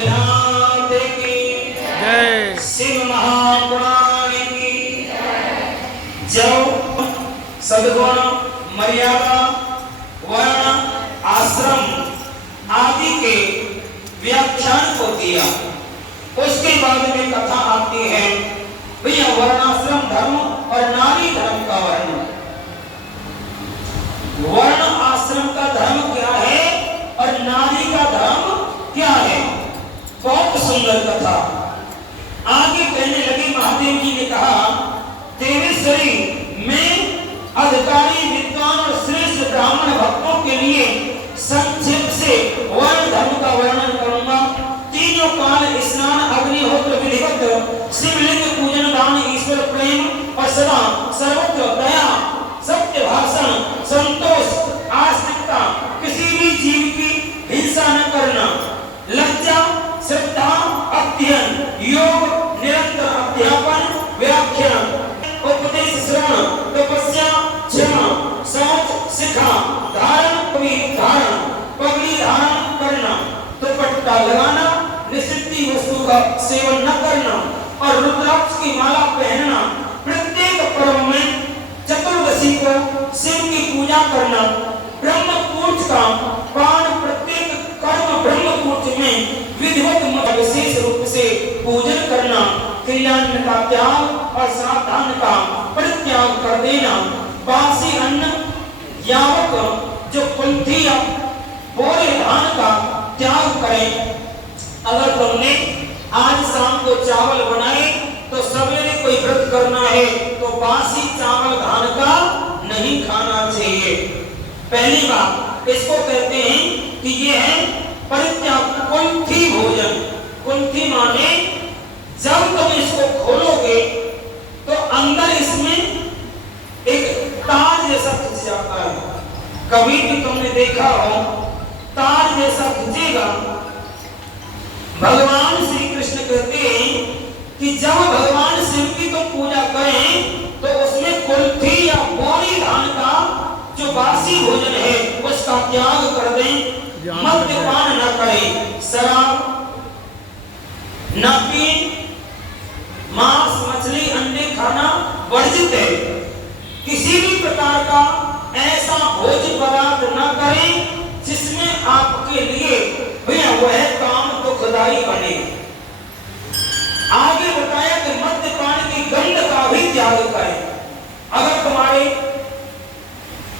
नाथ की जय। शिव महापुराण की जो सद्गुण मर्यादा वर्ण आश्रम आदि के व्याख्यान को दिया। उसके बाद में कथा आती है भैया वर्णाश्रम धर्म और नारी धर्म का वर्णन। वर्ण आश्रम का धर्म क्या है और नारी का धर्म क्या है। बहुत सुंदर कथा। आगे कहने लगे महादेव जी ने कहा, देवेश्वरी मैं अधिकारी विद्वान और श्रेष्ठ ब्राह्मण भक्तों के लिए संक्षेप से वर्ण धर्म का वर्णन करूंगा। तीनों काल स्नान अग्निहोत्र विधिवत शिवलिंग पूजन दान ईश्वर प्रेम और सदा सर्वत्र दया सत्य भाषण संतोष आस्तिकता किसी भी जीव की हिंसा न करना लज्जा श्रद्धा अध्ययन योग निरंतर अध्यापन व्याख्यान उपदेश श्रवण तपस्या क्षमा शौच शिखा धारण पगड़ी धारण करना दुपट्टा लगाना निषिद्ध वस्तु का सेवन न करना और रुद्राक्ष की माला पहनना प्रत्येक पर्व में चतुर्दशी को शिव की पूजा करना ब्रह्म कूट का पान प्रत्येक कर्म ब्रह्म कूट में विधिवत विशेष रूप से पूजन करना क्रियान्न का त्याग और सावधान का परित्याग कर देना बासी अन्न यावक जो कुंठी या बोरे धान का त्याग करें। अगर तुमने आज शाम को चावल बनाए तो सवेरे कोई व्रत करना है तो बासी चावल धान का नहीं खाना चाहिए। पहली बात इसको कहते हैं कि ये है परित्याग कुंठी भोजन। कुंठी माने जब तुम इसको खोलोगे तो अंदर इसमें एक तार जैसा खिंच जाता है। कभी भी तुमने देखा हो तार जैसा खिंचेगा। भगवान श्री कृष्ण कहते हैं कि जब भगवान शिव की तुम पूजा करें तो उसमें कुल्थी या बोरी धान का जो बासी भोजन है उसका त्याग कर दें। मद्यपान न करें, शराब न पिएं, मांस मछली अंडे खाना वर्जित है। किसी भी प्रकार का ऐसा भोज्य पदार्थ न करें जिसमें आपके लिए वह काम दुखदायी बने। आगे बताया कि मद्यपान की गंध का भी त्याग करें। अगर तुम्हारे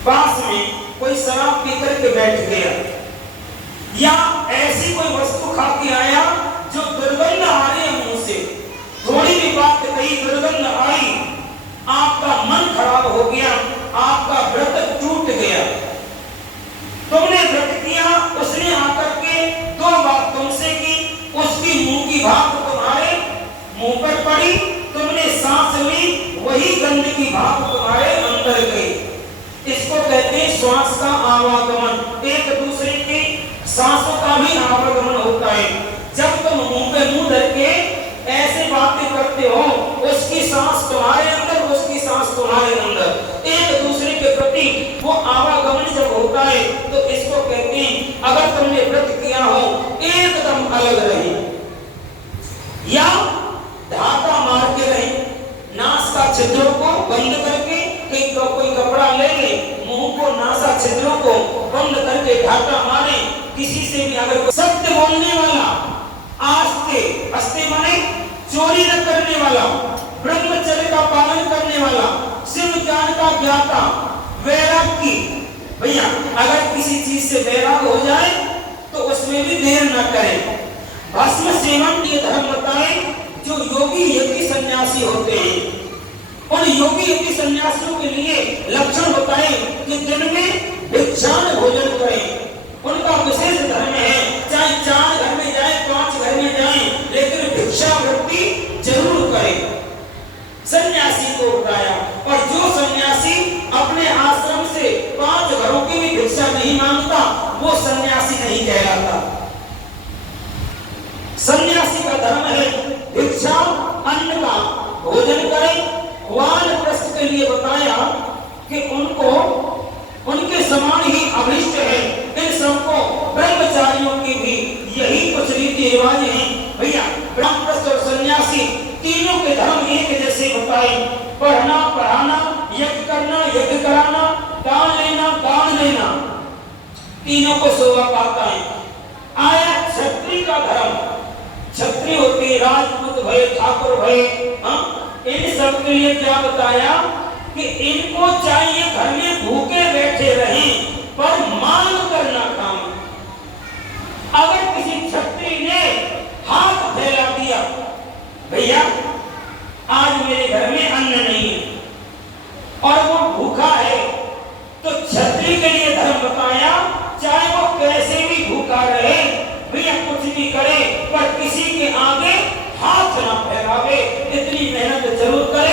पास में कोई शराब पी करके बैठ गया या ऐसी कोई वस्तु खा के आया जो दुर्गंध आ रही है मुंह से, थोड़ी भी बात कही दुर्गंध आई, आपका मन खराब हो गया, आपका व्रत टूट गया। तुमने व्रत किया, उसने आकर के दो बात तुमसे की, उसकी मुंह की भाप तुम्हारे मुंह पर पड़ी, तुमने सांस ली, वही गंध की भाप तुम्हारे अंदर गई। इसको कहते हैं श्वास का आवागमन। एक दूसरे के सांसों का भी आवागमन होता है। जब तुम मुंह पे मुंह धर के ऐसे बातें करते हो, उसकी सांस तुम्हारे अंदर, उसकी सांस तुम्हारे अंदर, एक दूसरे के प्रति वो आवागमन जब होता है तो इसको कहते हैं अगर तुमने व्रत किया हो एकदम अलग रहे या धागा मार के रहे, नाक का छिद्रों को बंद करके कोई कपड़ा ले ले, मुंह को नासा छिद्रों को बंद करके ढाका मारे। किसी से भी अगर सत्य बोलने वाला, आस्ते माने चोरी न करने वाला, ब्रह्मचर्य का पालन करने वाला, शिव ज्ञान का ज्ञाता, वैरागी, भैया अगर किसी चीज से वैराग हो जाए तो उसमें भी देर न करें। भस्म सेवन ये धर्म बताए जो योगी यति सन्यासी होते हैं। उन योगी यति सन्यासियों के लिए लक्षण बताए कि दिन में भिक्षान भोजन करें। उनका विशेष धर्म है, चाहे 4 घर में जाए, 5 घर में जाए, लेकिन भिक्षावृत्ति जरूर करें। सन्यासी को बताया, और जो सन्यासी अपने आश्रम से 5 घरों की भी भिक्षा नहीं मांगता वो सन्यासी नहीं कहलाता। सन्यासी का धर्म है भिक्षा अन्न का भोजन करें। वानप्रस्थ के लिए बताया कि उनको उनके समान ही अभिष्ट है। इन सबको ब्रह्मचारियों की भी यही कुछ रीति रीति रिवाज हैं भैया। ब्रह्मप्रस्थ और सन्यासी तीनों के धर्म एक जैसे बताए, पढ़ना पढ़ाना, यज्ञ करना यज्ञ कराना, दान लेना दान देना, तीनों को शोभा पाता है। आया क्षत्रिय का धर्म, क्षत्रिय होते राजपूत भय ठाकुर भय, इन सब के लिए क्या बताया कि इनको चाहिए घर में भूखे बैठे रहें पर मांग करना काम। अगर किसी क्षत्रिय ने हाथ फैला दिया, भैया आज मेरे घर में अन्न नहीं है और वो भूखा है, तो क्षत्रिय के लिए धर्म बताया चाहे वो कैसे भी भूखा रहे, भैया कुछ भी करे पर किसी के आगे हाथ ना फैलावे। इतनी मेहनत